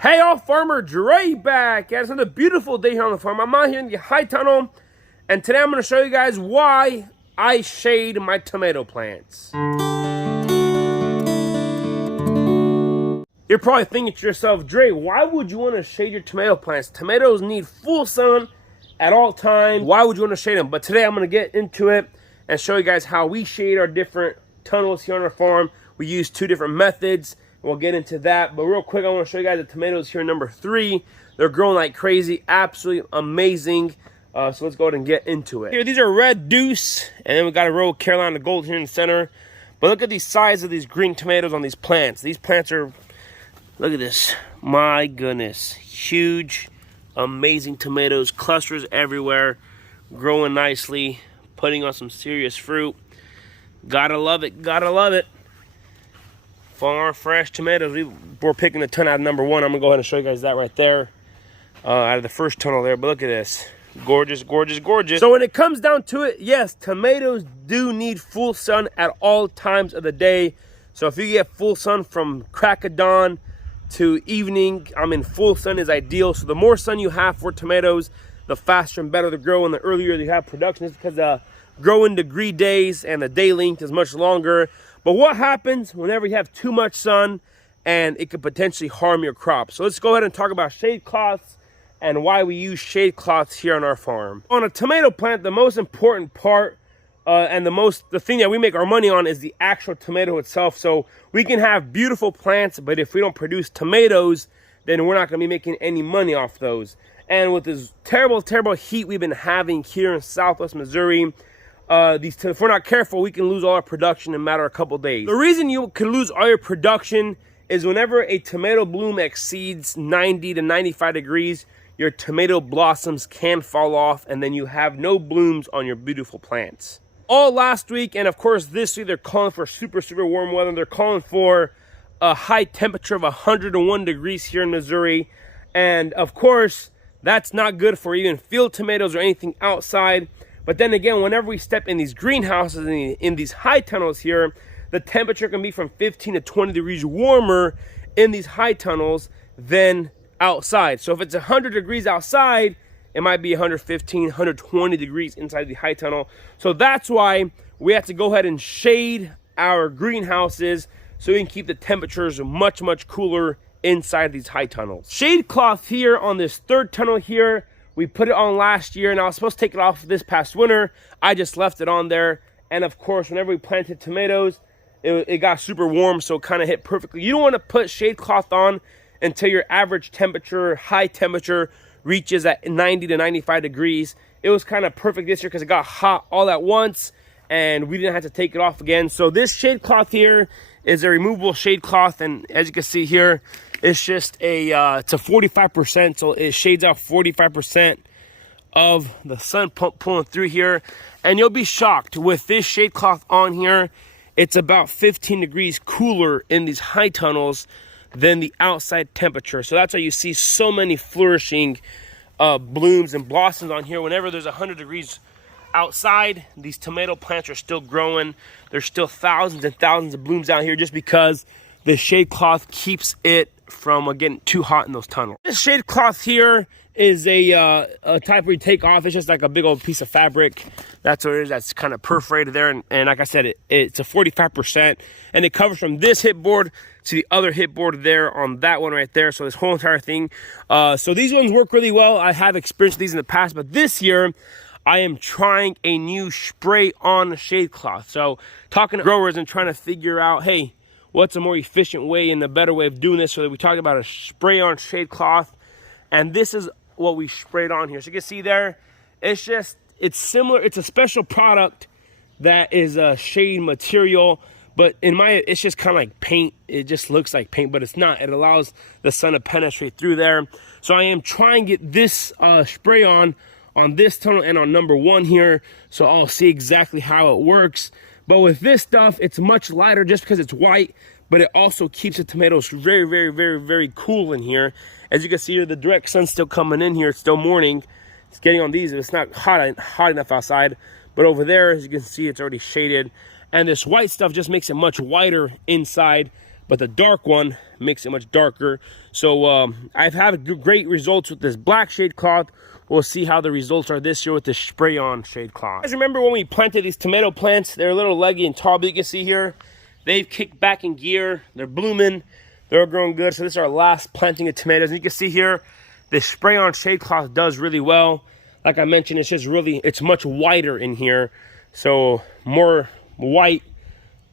Hey all, Farmer Dre back. Yeah, it's another beautiful day here on the farm. I'm out here in the high tunnel, and today I'm going to show you guys why I shade my tomato plants. You're probably thinking to yourself, Dre, why would you want to shade your tomato plants? Tomatoes need full sun at all times. Why would you want to shade them? But today I'm going to get into it and show you guys how we shade our different tunnels here on our farm. We use two different methods. We'll get into that, but real quick, I want to show you guys the tomatoes here, number 3. They're growing like crazy, absolutely amazing. So let's go ahead and get into it. Here, these are Red Deuce, and then we got a row of Carolina Gold here in the center. But look at the size of these green tomatoes on these plants. These plants are, look at this, my goodness, huge, amazing tomatoes, clusters everywhere, growing nicely, putting on some serious fruit. Gotta love it, gotta love it. Farm fresh tomatoes. We're picking a ton out of number 1. I'm gonna go ahead and show you guys that right there, out of the first tunnel there. But look at this, gorgeous, gorgeous, gorgeous. So when it comes down to it, yes, tomatoes do need full sun at all times of the day. So if you get full sun from crack of dawn to evening, I mean, full sun is ideal. So the more sun you have for tomatoes, the faster and better they grow, and the earlier they have production. Is because the growing degree days and the day length is much longer. But what happens whenever you have too much sun, and it could potentially harm your crop? So let's go ahead and talk about shade cloths and why we use shade cloths here on our farm. On a tomato plant, the most important part and the thing that we make our money on is the actual tomato itself. So we can have beautiful plants, but if we don't produce tomatoes, then we're not going to be making any money off those. And with this terrible, terrible heat we've been having here in Southwest Missouri, if we're not careful, we can lose all our production in a matter of a couple days. The reason you can lose all your production is whenever a tomato bloom exceeds 90 to 95 degrees, your tomato blossoms can fall off, and then you have no blooms on your beautiful plants. All last week, and of course this week, they're calling for super, super warm weather. They're calling for a high temperature of 101 degrees here in Missouri. And of course, that's not good for even field tomatoes or anything outside. But then again, whenever we step in these greenhouses, in these high tunnels here, the temperature can be from 15 to 20 degrees warmer in these high tunnels than outside. So if it's 100 degrees outside, it might be 115, 120 degrees inside the high tunnel. So that's why we have to go ahead and shade our greenhouses so we can keep the temperatures much, much cooler inside these high tunnels. Shade cloth here on this 3rd tunnel here. We put it on last year, and I was supposed to take it off this past winter. I just left it on there. And of course, whenever we planted tomatoes, it got super warm, so it kind of hit perfectly. You don't want to put shade cloth on until your average temperature, high temperature, reaches at 90 to 95 degrees. It was kind of perfect this year because it got hot all at once, and we didn't have to take it off again. So this shade cloth here is a removable shade cloth, and as you can see here, it's just it's a 45%, so it shades out 45% of the sun pulling through here. And you'll be shocked, with this shade cloth on here, it's about 15 degrees cooler in these high tunnels than the outside temperature. So that's why you see so many flourishing blooms and blossoms on here. Whenever there's 100 degrees outside, these tomato plants are still growing. There's still thousands and thousands of blooms out here just because the shade cloth keeps it from getting too hot in those tunnels. This shade cloth here is a type where you take off. It's just like a big old piece of fabric. That's what it is. That's kind of perforated there. And like I said, it's a 45%. And it covers from this hip board to the other hip board there on that one right there. So this whole entire thing. So these ones work really well. I have experienced these in the past. But this year, I am trying a new spray-on shade cloth. So talking to growers and trying to figure out, hey, what's a more efficient way and a better way of doing this? So we talked about a spray-on shade cloth, and this is what we sprayed on here. So you can see there, it's similar. It's a special product that is a shade material, but it's just kind of like paint. It just looks like paint, but it's not. It allows the sun to penetrate through there. So I am trying to get this spray on this tunnel and on number 1 here, so I'll see exactly how it works. But with this stuff, it's much lighter just because it's white, but it also keeps the tomatoes very, very, very, very cool in here. As you can see here, the direct sun's still coming in here. It's still morning. It's getting on these. It's not hot enough outside. But over there, as you can see, it's already shaded. And this white stuff just makes it much whiter inside. but the dark one makes it much darker. So I've had great results with this black shade cloth. We'll see how the results are this year with the spray-on shade cloth. Guys, remember when we planted these tomato plants? They're a little leggy and tall, but you can see here, they've kicked back in gear. They're blooming. They're growing good. So this is our last planting of tomatoes. And you can see here, the spray-on shade cloth does really well. Like I mentioned, it's much whiter in here. So more white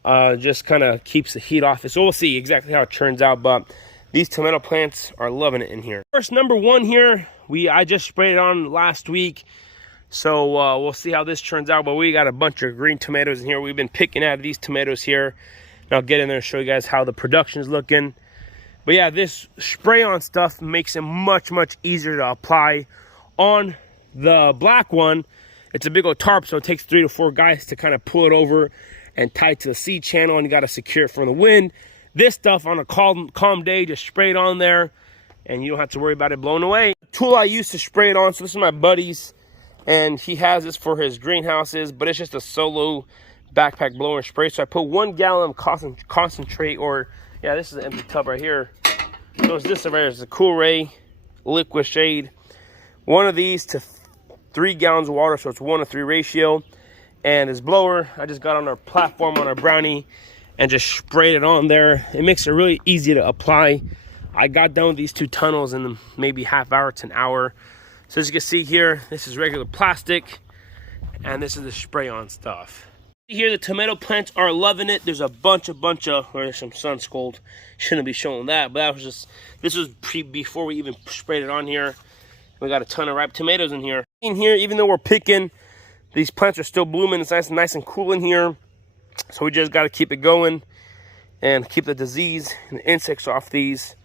just kind of keeps the heat off it. So we'll see exactly how it turns out. But these tomato plants are loving it in here. First, number one here, I just sprayed it on last week. So we'll see how this turns out. But we got a bunch of green tomatoes in here. We've been picking out of these tomatoes here. And I'll get in there and show you guys how the production is looking. But yeah, this spray-on stuff makes it much, much easier to apply. On the black one, it's a big old tarp, so it takes 3 to 4 guys to kind of pull it over and tie it to the seed channel, and you got to secure it from the wind. This stuff on a calm day, just spray it on there, and you don't have to worry about it blowing away. The tool I use to spray it on, so this is my buddy's, and he has this for his greenhouses, but it's just a solo backpack blower and spray. So I put 1 gallon of concentrate, or yeah, this is an empty tub right here. So it's this right here. It's a Cool Ray liquid shade. 1 of these to 3 gallons of water, so it's 1-to-3 ratio. And this blower, I just got on our platform on our brownie and just sprayed it on there. It makes it really easy to apply. I got done with these 2 tunnels in maybe half hour to an hour. So as you can see here, this is regular plastic, and this is the spray-on stuff. Here the tomato plants are loving it. There's a bunch of there's some sun scald. Shouldn't be showing that, but this was before we even sprayed it on here. We got a ton of ripe tomatoes in here. In here, even though we're picking, these plants are still blooming. It's nice and cool in here. So we just got to keep it going and keep the disease and the insects off these.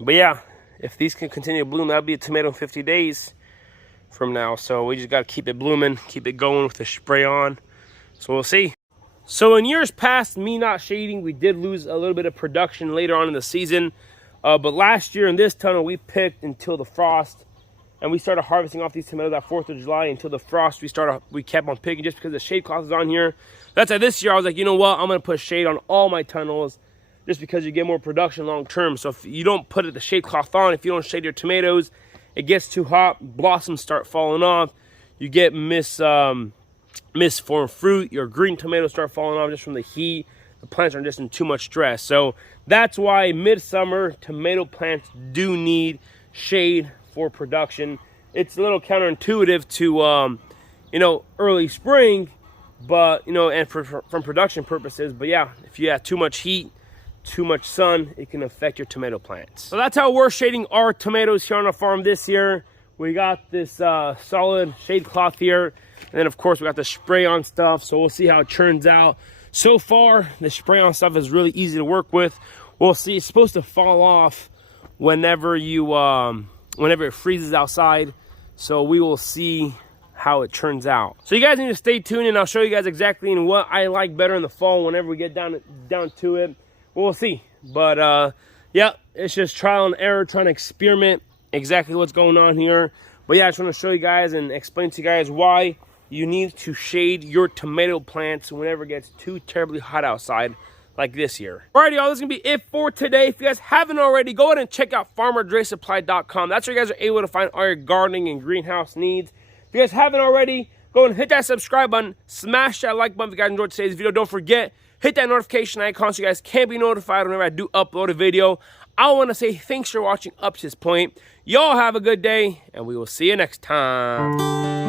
But yeah, if these can continue to bloom, that'll be a tomato in 50 days from now. So we just got to keep it blooming, keep it going with the spray on. So we'll see. So in years past, me not shading, we did lose a little bit of production later on in the season. But last year in this tunnel, we picked until the frost, and we started harvesting off these tomatoes at 4th of July until the frost. We kept on picking just because the shade cloth is on here. That's why this year I was like, you know what? I'm going to put shade on all my tunnels just because you get more production long term. So if you don't put the shade cloth on, if you don't shade your tomatoes, it gets too hot, blossoms start falling off. You get misformed fruit. Your green tomatoes start falling off just from the heat. The plants are just in too much stress. So that's why midsummer tomato plants do need shade for production. It's a little counterintuitive to early spring, but and from production purposes. But yeah, if you have too much heat, too much sun, it can affect your tomato plants. So that's how we're shading our tomatoes here on the farm this year. We got this solid shade cloth here, and then of course we got the spray on stuff. So we'll see how it turns out. So far, the spray on stuff is really easy to work with. We'll see. It's supposed to fall off whenever it freezes outside. So we will see how it turns out. So you guys need to stay tuned, and I'll show you guys exactly what I like better in the fall whenever we get down to it. We'll see. But yeah, it's just trial and error, trying to experiment exactly what's going on here. But yeah, I just want to show you guys and explain to you guys why you need to shade your tomato plants whenever it gets too terribly hot outside like this year. Alrighty, y'all, this is gonna be it for today. If you guys haven't already, go ahead and check out FarmerDreSupply.com. That's where you guys are able to find all your gardening and greenhouse needs. If you guys haven't already, go ahead and hit that subscribe button, smash that like button if you guys enjoyed today's video. Don't forget, hit that notification icon so you guys can be notified whenever I do upload a video. I want to say thanks for watching up to this point. Y'all have a good day, and we will see you next time.